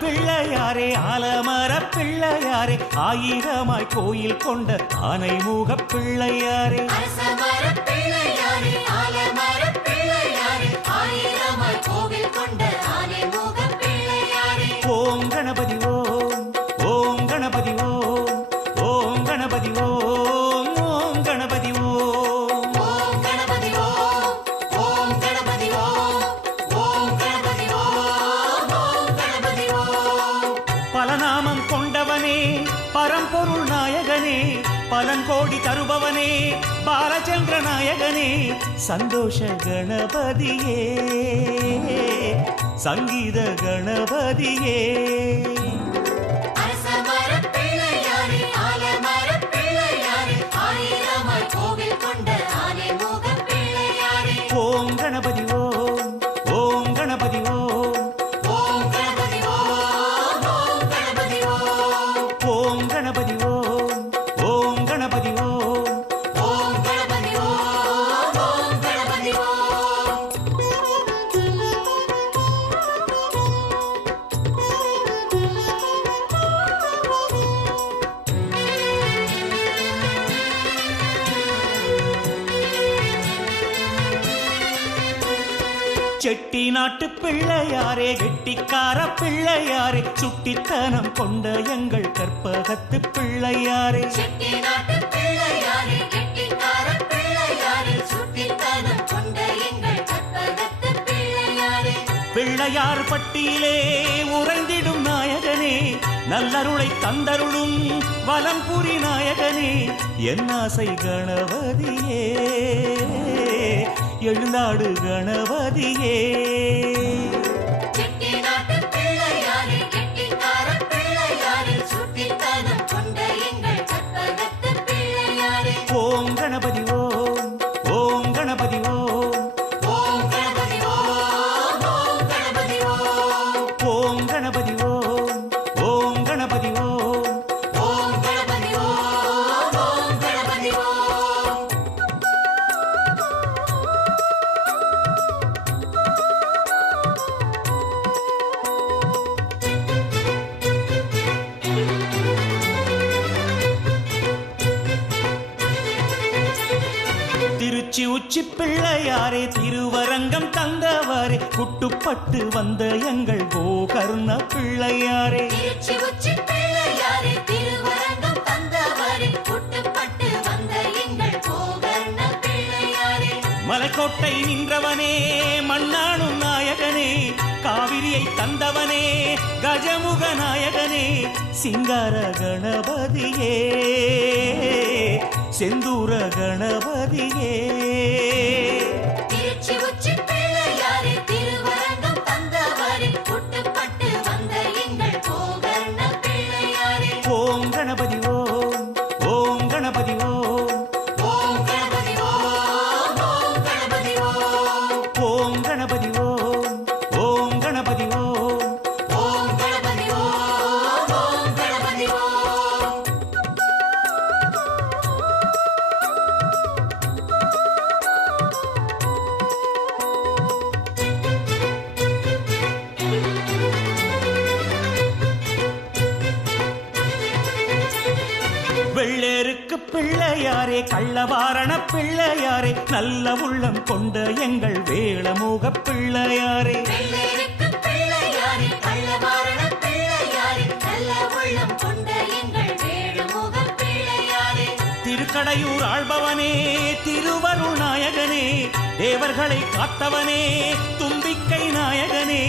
பிள்ளையாரே ஆலமர பிள்ளையாரே ஆயிரமாய் கோயில் கொண்ட ஆனைமுக பிள்ளையாரே ஓம் கணபதி ஓம் ஓம் கணபதி ஓம் ஓம் கணபதி ஓம் ஓம் கணபதி ஓம் ஓம் கணபதி ஓம் ஓம் கணபதி ஓம் ஓம் கணபதி ஓம் ஓம் கணபதி ஓம். பல நாமம் கொண்டவனே பரம்பொருள் நாயகனே பலங்கோடி தருபவனே பாலச்சந்திர நாயகனே சந்தோஷ கணபதியே சங்கீத கணபதியே ஓம் கணபதி ஓம் ஓம் கணபதி ஓம் ஓம் கணபதி ஓம் ஓம் கணபதி ஓம். ஓம் கணபதி ஓம் ஓம் கணபதி ஓம் ஓம் கணபதி ஓம் ஓம் கணபதி ஓம். செட்டி நாட்டு பிள்ளையாரே கெட்டிக்கார பிள்ளையாரே சுட்டித்தனம் கொண்ட எங்கள் கற்பகத்து பிள்ளையாரே செட்டிநாட்டு பிள்ளையாரே கெட்டிக்கார பிள்ளையாரே சுட்டித்தனம் கொண்ட எங்கள் கற்பகத்து பிள்ளையாரே. பிள்ளையார் பட்டியிலே உறைந்திடும் நாயகனே நல்லருளை தந்தருளும் வலம்புரி நாயகனே என் ஆசை கணபதியே எழுந்தாடு கணபதியே செட்டிநாட்டு பிள்ளையாரே கெட்டிக்கார பிள்ளையாரே சுட்டித்தனம் கொண்ட எங்கள் கற்பகத்து பிள்ளையாரே. ஓம் கணபதி ஓம் ஓம் கணபதி ஓம் ஓம் கணபதி ஓம் ஓம் கணபதி ஓம். ஓம் கணபதி ஓம் ஓம் கணபதி ஓம் ஓம் கணபதி ஓம் ஓம் கணபதி ஓம். திருச்சி உச்சி பிள்ளையாரே திருவரங்கம் தந்தவாரே குட்டுப்பட்டு வந்த எங்கள் கோகர்ண பிள்ளையாரே திருச்சி உச்சி பிள்ளையாரே திருவரங்கம் தந்தவாரே புட்டுப்பட்டு வந்த எங்கள் கோகர்ண பிள்ளையாரே. மலைக்கோட்டை நின்றவனே மண்ணாளும் நாயகனே காவிரியை தந்தவனே கஜமுக நாயகனே சிங்கார கணபதியே செந்தூர கணபதியே திருச்சி உச்சி பிள்ளையாரே திருவரங்கம் தந்தவாரே புட்டுப்பட்டு வந்த எங்கள் கோகர்ண பிள்ளையாரே. ஓம் கணபதி ஓம் ஓம் கணபதி ஓம் ஓம் கணபதி ஓம் ஓம் கணபதி ஓம். ஓம் கணபதி ஓம் ஓம் கணபதி ஓம் ஓம் கணபதி ஓம் ஓம் கணபதி ஓம். வெள்ளேருக்கு பிள்ளையாரே கள்ளவாரண பிள்ளையாரே நல்ல உள்ளம் கொண்ட எங்கள் வேளமுக பிள்ளையாரே வெள்ளேருக்கு பிள்ளையாரே கள்ளவாரண பிள்ளையாரே நல்ல உள்ளம் கொண்ட எங்கள் வேழுமுக பிள்ளையாரே. திருக்கடையூர் ஆள்பவனே திருவருள் நாயகனே தேவர்களை காத்தவனே தும்பிக்கை நாயகனே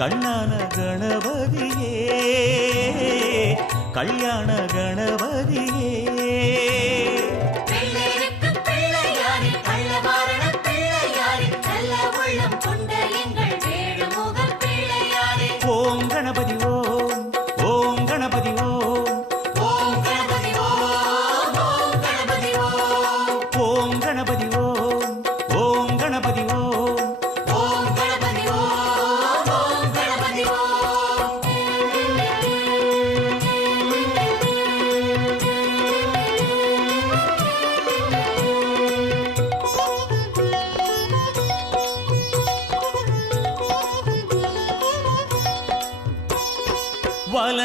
கண்ணான கணபதியே கல்யாண கணபதியே வெள்ளேருக்கு பிள்ளையாரே கள்ளவாரண பிள்ளையாரே நல்ல உள்ளம் கொண்ட எங்கள் வேழுமுக பிள்ளையாரே. ஓம் கணபதி ஓம் ஓம் கணபதி ஓம் ஓம் கணபதி ஓம் ஓம் கணபதி ஓம். ஓம் கணபதி ஓம் ஓம் கணபதி ஓம் ஓம் கணபதி ஓம் ஓம் கணபதி ஓம்.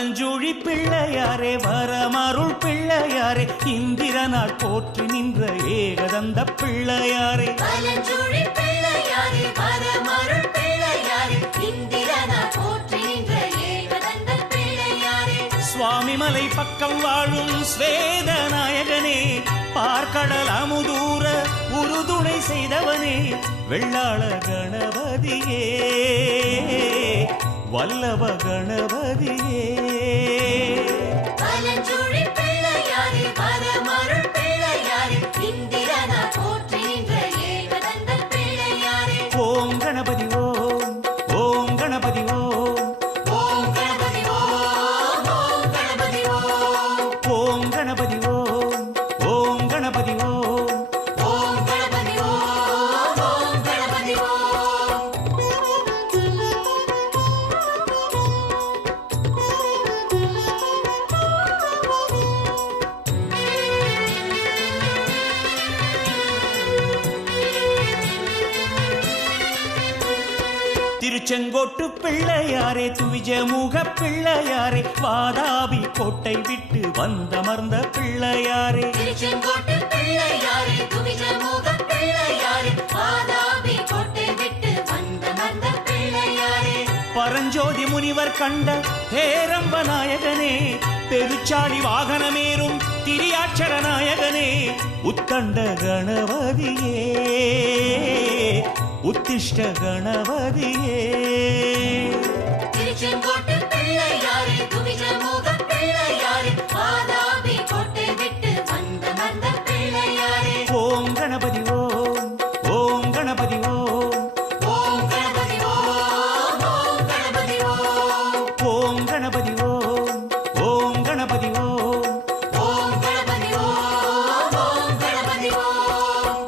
வலஞ்சுழி பிள்ளையாரே வரமருள் பிள்ளையாரே இந்திரனார் போற்றி நின்ற ஏகதந்த பிள்ளையாரே வலஞ்சுழி பிள்ளையாரே வரமருள் பிள்ளையாரே இந்திரனார் போற்றி நின்ற ஏகதந்த பிள்ளையாரே சுவாமிமலை பக்கம் வாழும் ஸ்வேத நாயகனே பார்க்கடல் அமுதூர உறுதுணை செய்தவனே வெள்ளாள கணபதியே வல்லவ கணபதியே வலஞ்சுழி பிள்ளையாரே வரமருள் பிள்ளையாரே இந்திரனார் போற்றி நின்ற ஏகதந்த பிள்ளையாரே ஓம் கணபதி ஓம் ஓம் கணபதி ஓம் ஓம் கணபதி ஓம் ஓம் கணபதி ஓம் ஓம் கணபதி ஓம் ஓம் கணபதி ஓம் ஓம் கணபதி ஓம் ஓம் கணபதி ஓம் திருச்செங்கோட்டு பிள்ளையாரே துவிஜமுக பிள்ளையாரே வாதாபி கோட்டை விட்டு வந்தமர்ந்த பிள்ளையாரே திருச்செங்கோட்டு பிள்ளையாரே துவிஜமுக பிள்ளையாரே வாதாபி கோட்டை விட்டு வந்தமர்ந்த பிள்ளையாரே பரஞ்சோதி முனிவர் கண்ட ஹேரம்ப நாயகனே பெருச்சாளி வாகனமேறும் திரியாட்சர நாயகனே உத்தண்ட கணபதியே உத்திஷ்ட கணபதியே திருச்செங்கோட்டு பிள்ளையாரே துவிஜமுக பிள்ளையாரே வாதாபி கோட்டை விட்டு வந்தமர்ந்த பிள்ளையாரே ஓம் கணபதி ஓம் ஓம் கணபதி ஓம் ஓம் கணபதி ஓம் ஓம் கணபதி ஓம் ஓம் கணபதி ஓம் ஓம் கணபதி ஓம் ஓம் கணபதி ஓம் ஓம் கணபதி ஓம்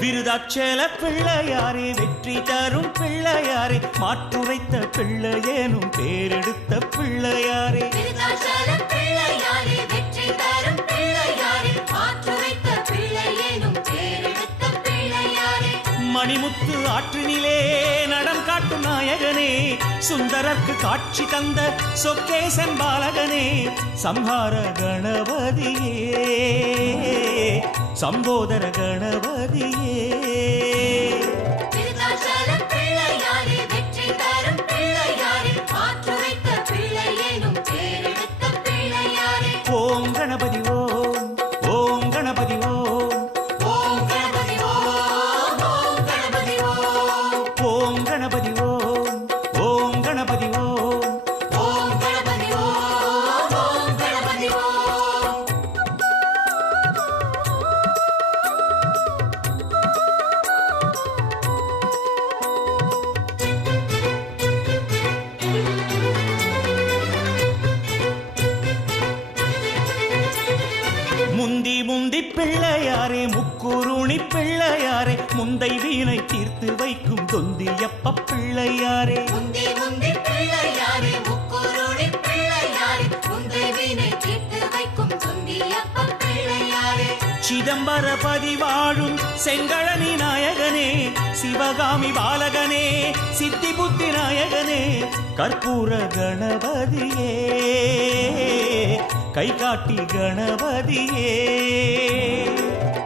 விருதாச்சல பிள்ளையாரே வெற்றி தரும் பிள்ளையாரே மாற்றுரைத்த பிள்ளையேனும் பேரெடுத்த பிள்ளையாரே விருதாச்சல பிள்ளையாரே வெற்றி தரும் பிள்ளையாரே மாற்று வைத்த பிள்ளையேனும் பேரெடுத்த பிள்ளையாரே மணிமுத்து ஆற்றினிலே நடம் காட்டும் நாயகனே சுந்தரர்க்கு காட்சி தந்த சொக்கேசன் பாலகனே சம்ஹார கணபதியே சம்போதர கணபதியே விருதாச்சல பிள்ளையாரே வெற்றி தரும் பிள்ளையாரே மாற்று வைத்த பிள்ளையேனும் பேரெடுத்த பிள்ளையாரே ஓம் கணபதி ஓம் ஓம் கணபதி ஓம் ஓம் கணபதி ஓம் ஓம் கணபதி ஓம் ஓம் கணபதி ஓம் ஓம் கணபதி ஓம் ஓம் கணபதி ஓம் ஓம் கணபதி ஓம் முந்தி முந்தி பிள்ளையாரே முக்குருணி பிள்ளையாரே முந்தை வீணை தீர்த்து வைக்கும் தொந்தியப்ப பிள்ளையாரே முந்தி முந்தி பிள்ளையாரே முக்குருணி பிள்ளையாரே முந்தை வீணை தீர்த்து வைக்கும் தொந்தியப்ப பிள்ளையாரே சிதம்பரபதி வாழும் செங்கழனி நாயகனே சிவகாமி பாலகனே சித்தி புத்தி நாயகனே கற்பூர கணபதியே கை காட்டி கணபதியே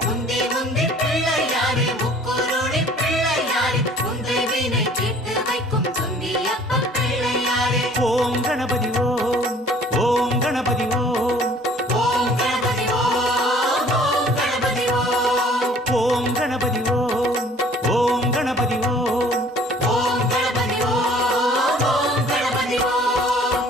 முந்தி முந்தி பிள்ளையாரே முக்குருணி பிள்ளையாரே முந்தை வீணை தீர்த்து வைக்கும் தொந்தியப்ப பிள்ளையாரே ஓம் கணபதி ஓம் ஓம் கணபதி ஓம் ஓம் கணபதி ஓம் ஓம் கணபதி ஓம் ஓம் கணபதி ஓம் ஓம் கணபதி ஓம் ஓம் கணபதி ஓம் ஓம் கணபதி ஓம்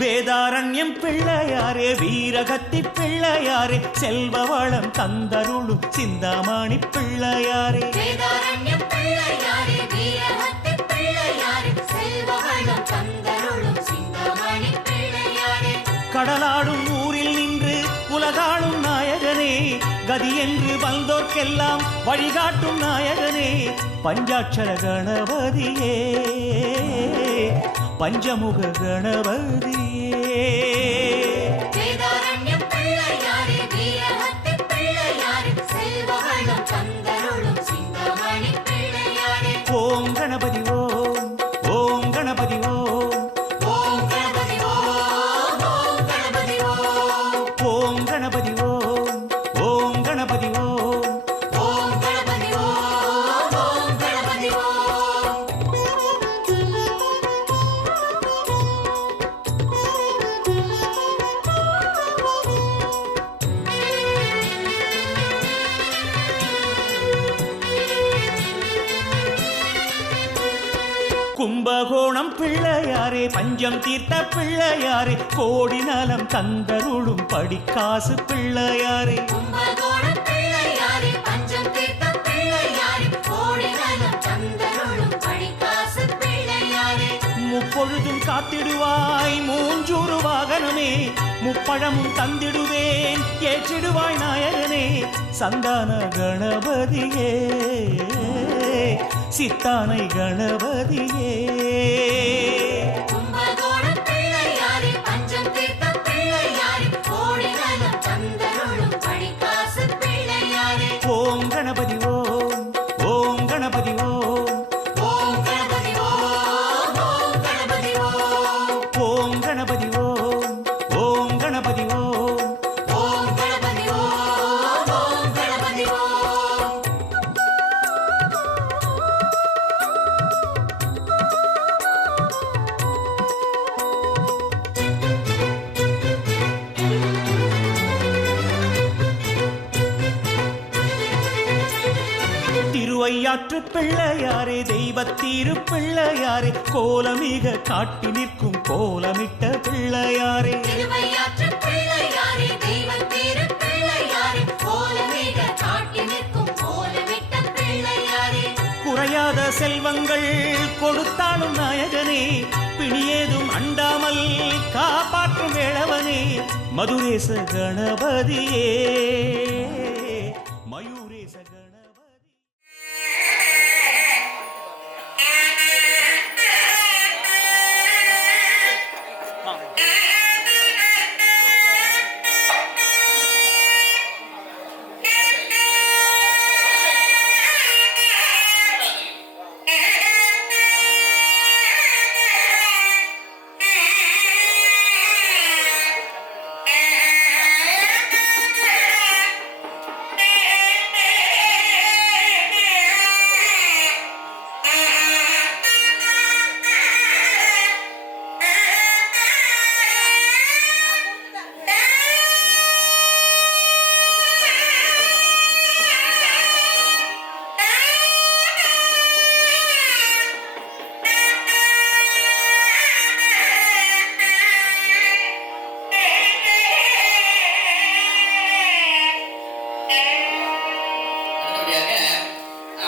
வேதாரண்யம் பிள்ளையாரே வீரகத்தி பிள்ளையாரே செல்வவளம் தந்தருளும் சிந்தாமணி பிள்ளையாரே வேதாரண்யம் பிள்ளையாரே வீரஹத்தி பிள்ளையாரே செல்வவளம் தந்தருளும் சிந்தாமணி பிள்ளையாரே கடலாடும் ஊரில் நின்று உலகாளும் நாயகனே, கதி என்று வந்தோர்க்கெல்லாம் வழிகாட்டும் நாயகனே, பஞ்சாட்சர கணபதியே, பஞ்சமுக கணபதியே. வேதாரண்யம் பிள்ளையாரே, வீரஹத்தி பிள்ளையாரே, செல்வவளம் தந்தருளும் சிங்கமணி பிள்ளையாரே. ஓம் கணபதி ஓம், ஓம் கணபதி ஓம், ஓம் கணபதி ஓம், ஓம் கணபதி ஓம், ஓம் கணபதி ஓம், ஓம் கணபதி ஓம். ஓம் கணபதி ஓம், ஓம் கணபதி ஓம். கும்பகோணம் பிள்ளையாரே, பஞ்சம் தீர்த்த பிள்ளையாரே, கோடி நலம் தந்தருளும் படிக்காசு பிள்ளையாரே. கும்பகோணம் பிள்ளையாரே, பஞ்சம் தீர்த்த பிள்ளையாரே, கோடி நலம் தந்தருளும் படிக்காசு பிள்ளையாரே. முப்பொழுதும் காத்திடுவாய் மூஞ்சூறு வாகனமே, முப்பழமும் தந்திடுவேன் ஏற்றிடுவாய் நாயகனே, சந்தான கணபதியே, சித்தானை கணபதியே. கும்பகோணம் பிள்ளையாரே, பஞ்சம் தீர்த்த பிள்ளையாரே, கோடி நலம் தந்தருளும் படிக்காசு பிள்ளையாரே. ஓம் கணபதி ஓம், ஓம் கணபதி ஓம், ஓம் கணபதி ஓம், ஓம் கணபதி ஓம், ஓம் கணபதி ஓம், ஓம் கணபதி ஓம். ஓம் கணபதி ஓம், ஓம் கணபதி ஓம். திருவையாற்று பிள்ளையாரே, தெய்வத்தீரு பிள்ளையாரே, கோலமிக காட்டி நிற்கும் கோலமிட்ட பிள்ளையாரே. திருவையாற்று பிள்ளையாரே, தெய்வத்தீரு பிள்ளையாரே, கோலமிக காட்டி நிற்கும் கோலமிட்ட பிள்ளையாரே. குறையாத செல்வங்கள் கொடுத்தாலும் நாயகனே, பிணியேதும் அண்டாமல் காப்பாற்றும் வேளவனே, மதுரேச கணபதியே, மயூரேச கணபதி.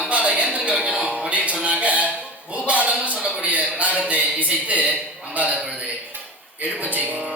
அம்பாவை எந்திரிக்க வைக்கணும் அப்படின்னு சொன்னாங்க. பூபாலன்னு சொல்லக்கூடிய ராகத்தை இசைத்து அம்பாவை பொழுது எழுப்ப செய்வோம்.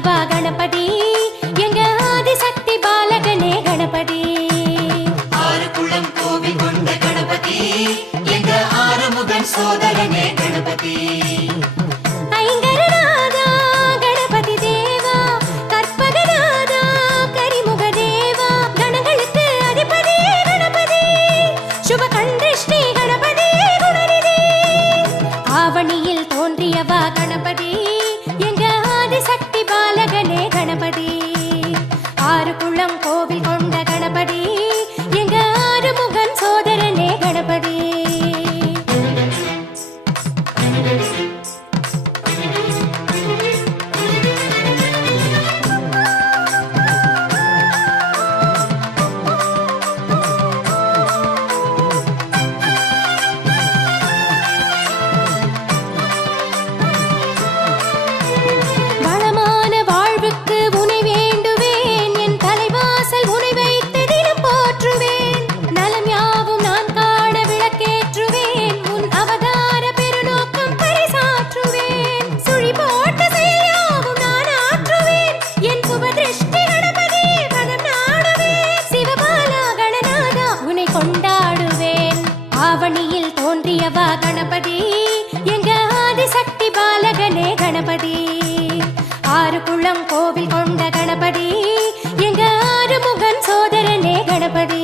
தோன்றியவா கணபதி எங்க ஆதிசக்தி பாலகனே கணபதி. ஆறு குளம் கோவில் கொண்ட கணபதி எங்க ஆறுமுகன் சோதரனே கணபதி. ஐங்கரநாதா கணபதி தேவா கற்பகநாதா கரிமுக தேவா கணங்களுக்கு அதிபதியே கணபதி சுப கண்டிஷ்டி கணபதி குணநிதி. ஆவணியில் தோன்றியவா கணபதி எங்க ஆதிசக்தி பாலகனே கணபதி. ஆறு குளம் கோவில் கொண்ட கணபதி எங்க ஆறுமுகன் சோதரனே கணபதி. வளமான வாழ்வுக்கு உனை வேண்டுவேன் என் தலைவாசல் உனை வைத்து தினம் போற்றுவேன். நலம் யாவும் நான் காண விளக்கேற்றுவேன் உன் அவதார பெருநோக்கம் பரிசாற்றுவேன். சுழி போட்ட செயலாவும் நான் ஆற்றுவேன் என் சுபதிருஷ்டி கணபதி பதம் நாடுவேன். சிவபாலா கணநாதா உனை கொண்டாடுவேன். ஆவணியில் தோன்றியவா கணபதி எங்க ஆதிசக்தி பாலகனே கணபதி. ஆறு குளம் கோவில் கொண்ட கணபதி எங்க ஆறுமுகன் சோதரனே கணபதி.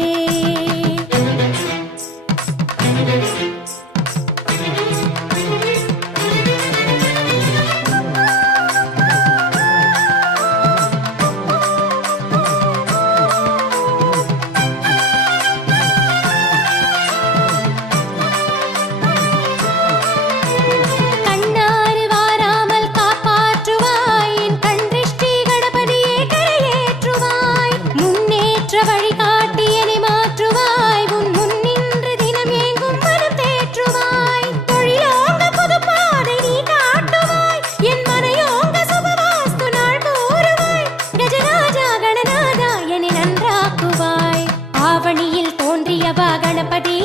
கண்ணாறு வாராமல் காப்பாற்றுவாய் என் கண்திஷ்டி கணபதியே கரையேற்றுவாய். முன்னேற்ற வழிகாட்டியனை மாற்றுவாய் உன் முன்னின்று தினம் ஏங்கும் மனம் தேற்றுவாய். தொழிலோங்க புதுப்பாதை நீ காட்டுவாய் என் மனையோங்க சுபவாஸ்து நாள் கூறுவாய். கஜராஜா கணநாதா என்னை நன்றாக்குவாய். ஆவணியில் தோன்றியவா கணபதி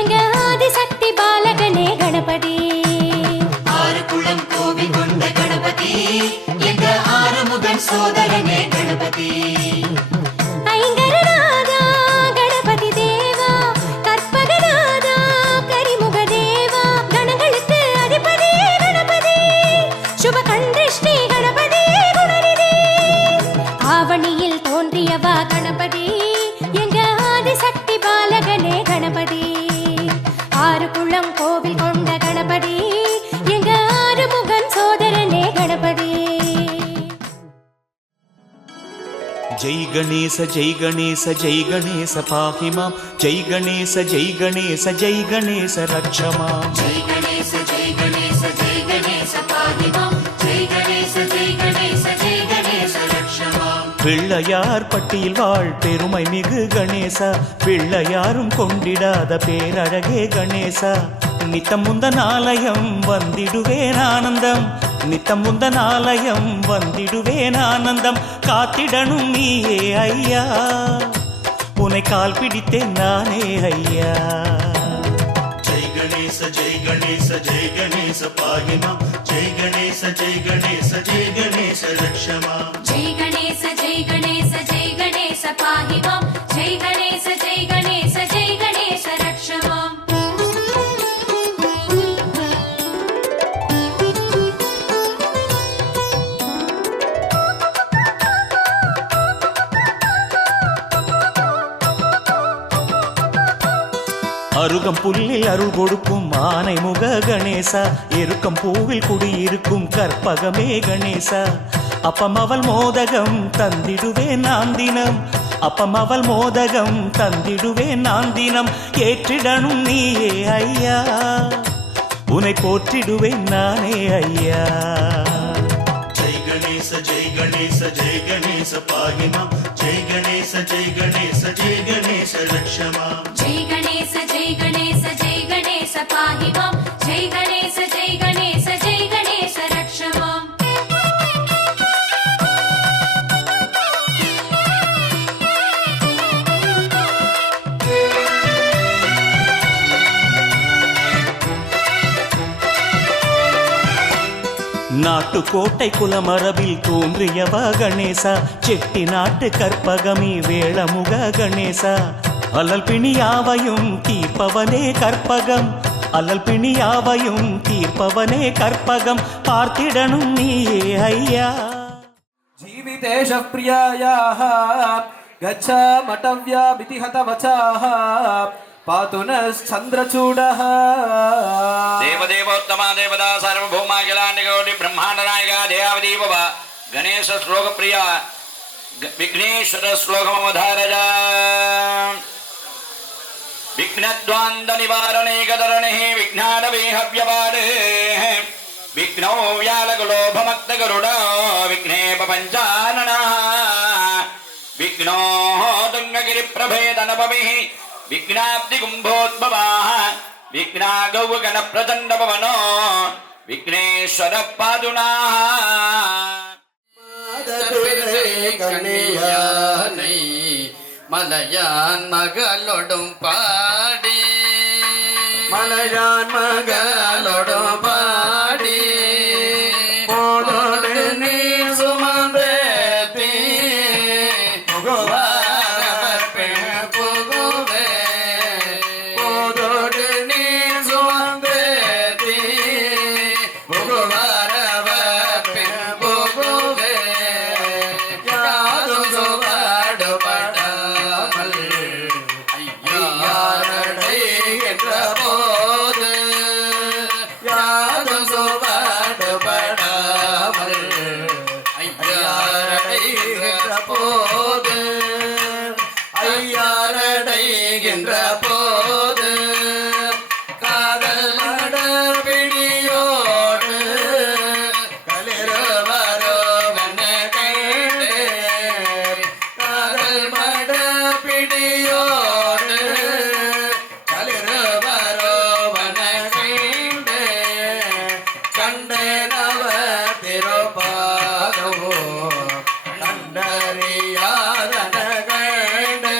எங்க ஆதிசக்தி பாலகனே கணபதி. ஆறு குளம் கோவில் கொண்ட கணபதி எங்க ஆறுமுகன் சோதரனே கணபதி. ஐங்கரநாதா கணபதி தேவா கற்பகநாதா கரிமுக தேவா கணங்களுக்கு அதிபதியே கணபதி சுப கண்டிஷ்டி கணபதி குணநிதி. ஆவணியில் தோன்றியவா கணபதி எங்க ஆதிசக்தி பாலகனே கணபதி. ஆறு குளம் கோவில் கொண்ட கணபதி எங்க ஆறுமுகன் சோதரனே கணபதி. जय गणेश जय गणेश जय गणेश पाहि मां जय गणेश जय गणेश जय गणेश रक्ष मां. जय गणेश जय गणेश जय गणेश पाहि मां जय गणेश जय गणेश जय गणेश रक्ष मां. பிள்ளையார் பட்டியில் வாழ் பெருமை மிகு கணேசா பிள்ளையாரும் கொண்டிடாத பேரழகே கணேசா. நித்தம் முந்தன் ஆலயம் வந்திடுவேன் ஆனந்தம் நித்தம் முந்தன் ஆலயம் வந்திடுவேன் ஆனந்தம். காத்திடணும் நீயே ஐயா உனை கால் பிடித்தேன் நானே ஐயா. जय गणेश जय गणेश पाहि मां जय गणेश जय गणेश रक्ष मां. जय गणेश जय गणेश पाहि मां जय गणेश जय गणेश रक्ष मां. அருகம் புல்லில் அருள் கொடுக்கும் ஆனை முக கணேசா எருக்கம் பூவில் குடியிருக்கும் கற்பகமே கணேசா. அப்பம் அவள் மோதகம் தந்திடுவேன் நான் தினம் அப்பம் அவள் மோதகம் தந்திடுவேன் நான் தினம். ஏற்றிடணும் நீயே ஐயா உனை போற்றிடுவேன் நானே ஐயா. जय गणेश पाहि मां जय गणेश रक्ष मां. जय गणेश पाहि मां जय गणेश रक्ष मां. நாட்டுக்கோட்டை குலமரபில் தோன்றியவா கணேசா, செட்டி நாட்டு கற்பகமே வேளமுக கணேசா. அல்லல் பிணியாவையும் தீர்ப்பவனே கற்பகம், அல்லல் பிணியாவையும் தீர்ப்பவனே கற்பகம், பார்த்திடனும் நீயே ஐயா. जीवितेश प्रियायाः गच्छ मटव्यामिति हतवचाः पातु नश्चन्द्रचूडः. देवदेवोत्तमा देवता सार्वभौमाखिलाण्डकोटि ब्रह्माण्डनायका देवावती भव. गणेश श्लोक प्रिया विघ्नेश्वर श्लोकमवधारय. विघ्नद्वान्द निवारणे गदरणे विघ्नानवेहव्यवारे विघ्नो व्यालकुलोभमक्तगरुडो विघ्नेप पञ्चाननः विघ्नो तुङ्गगिरिप्रभेदनपविः विघ्नाब्धिकुम्भोद्भवाः विघ्नागौगणप्रचण्डपवनो विघ्नेश्वर पादुनाः. மலையான் மகளோடும் பாடி மலையான் மகளோடும் பாடி போதோடு நீ சுமந்தேத்தி புகுவாரவர் பெண் புகுவே போதோடு நீ சுமந்தேத்தி புகுவாரவர் பெண் புகுவே யாதும் சுவாடுபடாமல் ஐயாரடை என்ற போது யாதும் சுவாடுபடாமல் ஐயாரடை என்ற போது ஐயாரடைகின்ற போது காதல் மடப்பிடியோடு களிரவரோ மன்ன கண்டே காதல் மடப்பிடியோடு களிரவரோ மன்ன கண்டே கண்டேனவ திருப்பாதவோ கண்டறியாதன கண்டே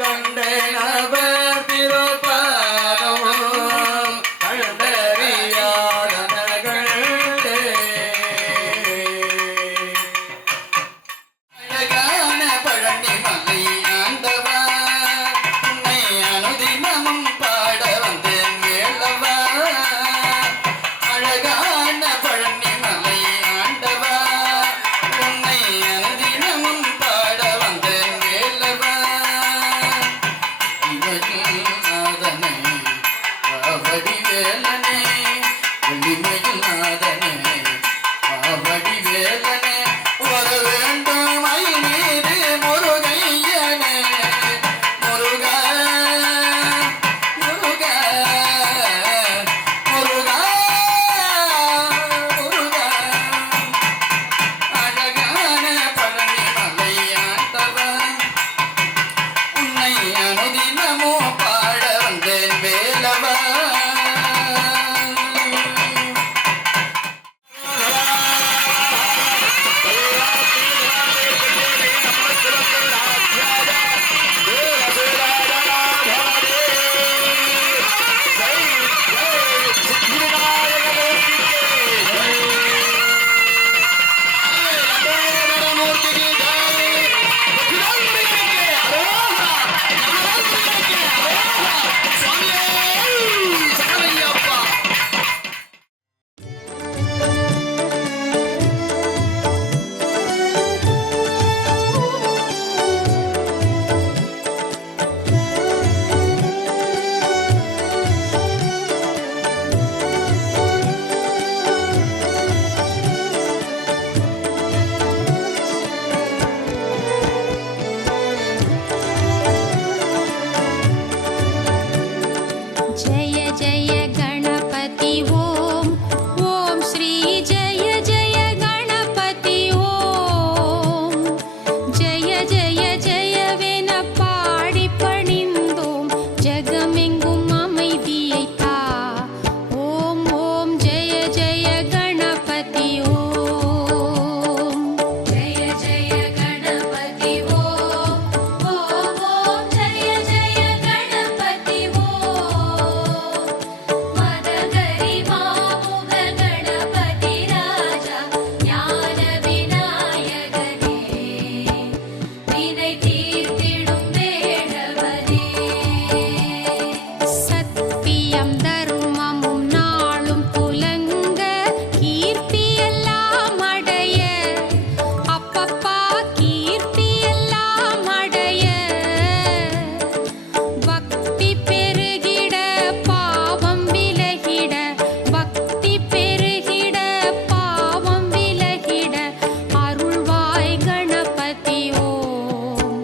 கண்டேனவ திருப்பாதவோ கண்டறியாதன கண்டே. அழகான பழனி மலை ஆண்டவா உன்னை அனுதினமும் பாட வந்தேன் வேளவா. அழகான பழனி மலை ஆண்டவா உன்னை அனுதினமும் வினை தீர்த்திடும் வேடவனே. சத்தியம் தர்மமும் நாளும் புலங்க கீர்த்தியெல்லாம் அடைய, அப்பப்பா கீர்த்தியெல்லாம் அடைய. பக்தி பெருகிட பாவம் விலகிட, பக்தி பெருகிட பாவம் விலகிட, அருள்வாய் கணபதி ஓம்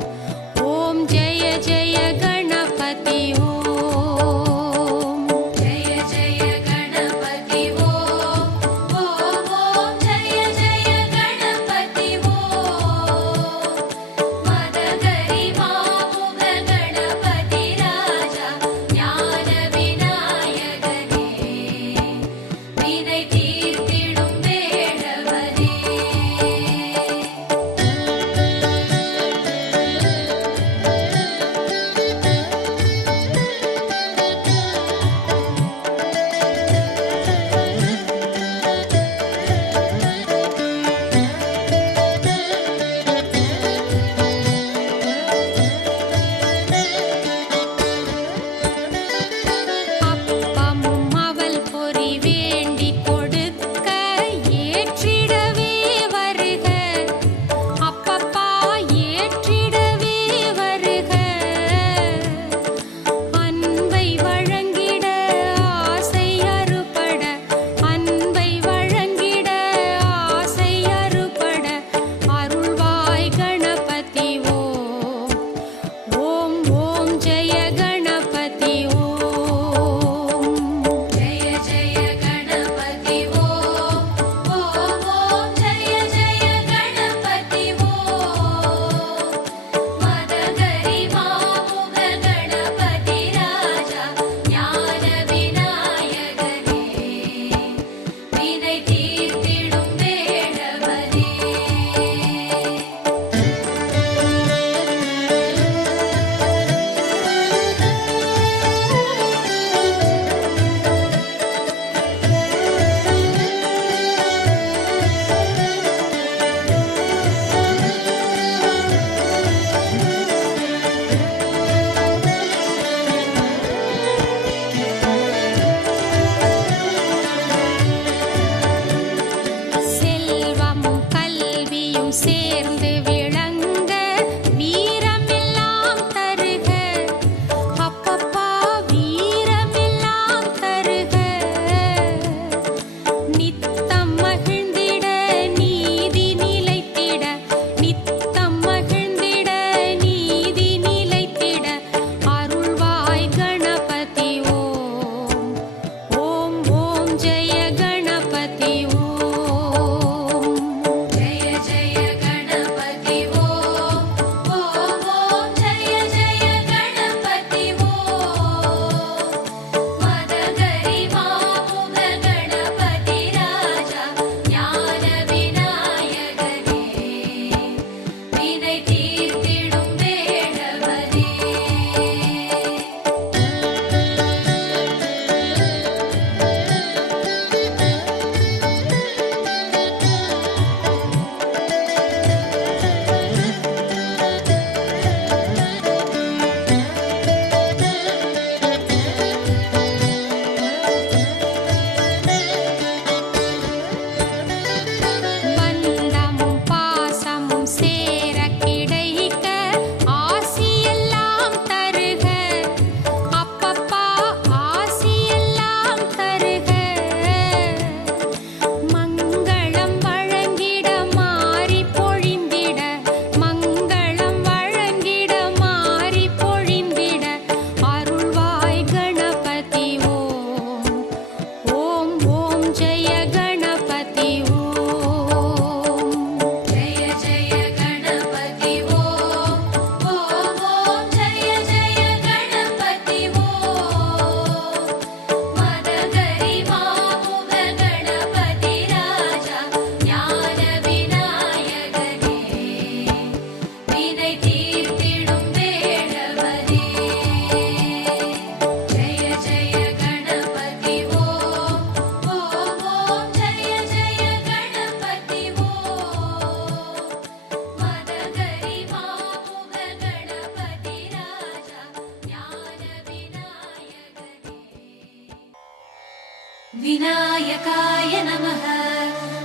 विनायकाय नमः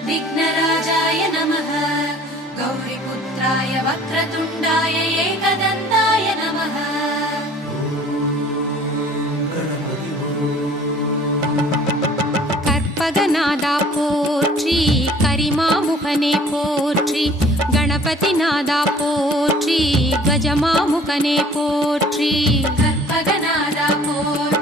विघ्नराजाय नमः गौरीपुत्राय वक्रतुण्डाय एकदन्ताय नमः கற்பகநாதா போற்றி கரிமாமுகனே போற்றி கணபதிநாதா போற்றி கஜமாமுகனே போற்றி கற்பகநாதா போற்றி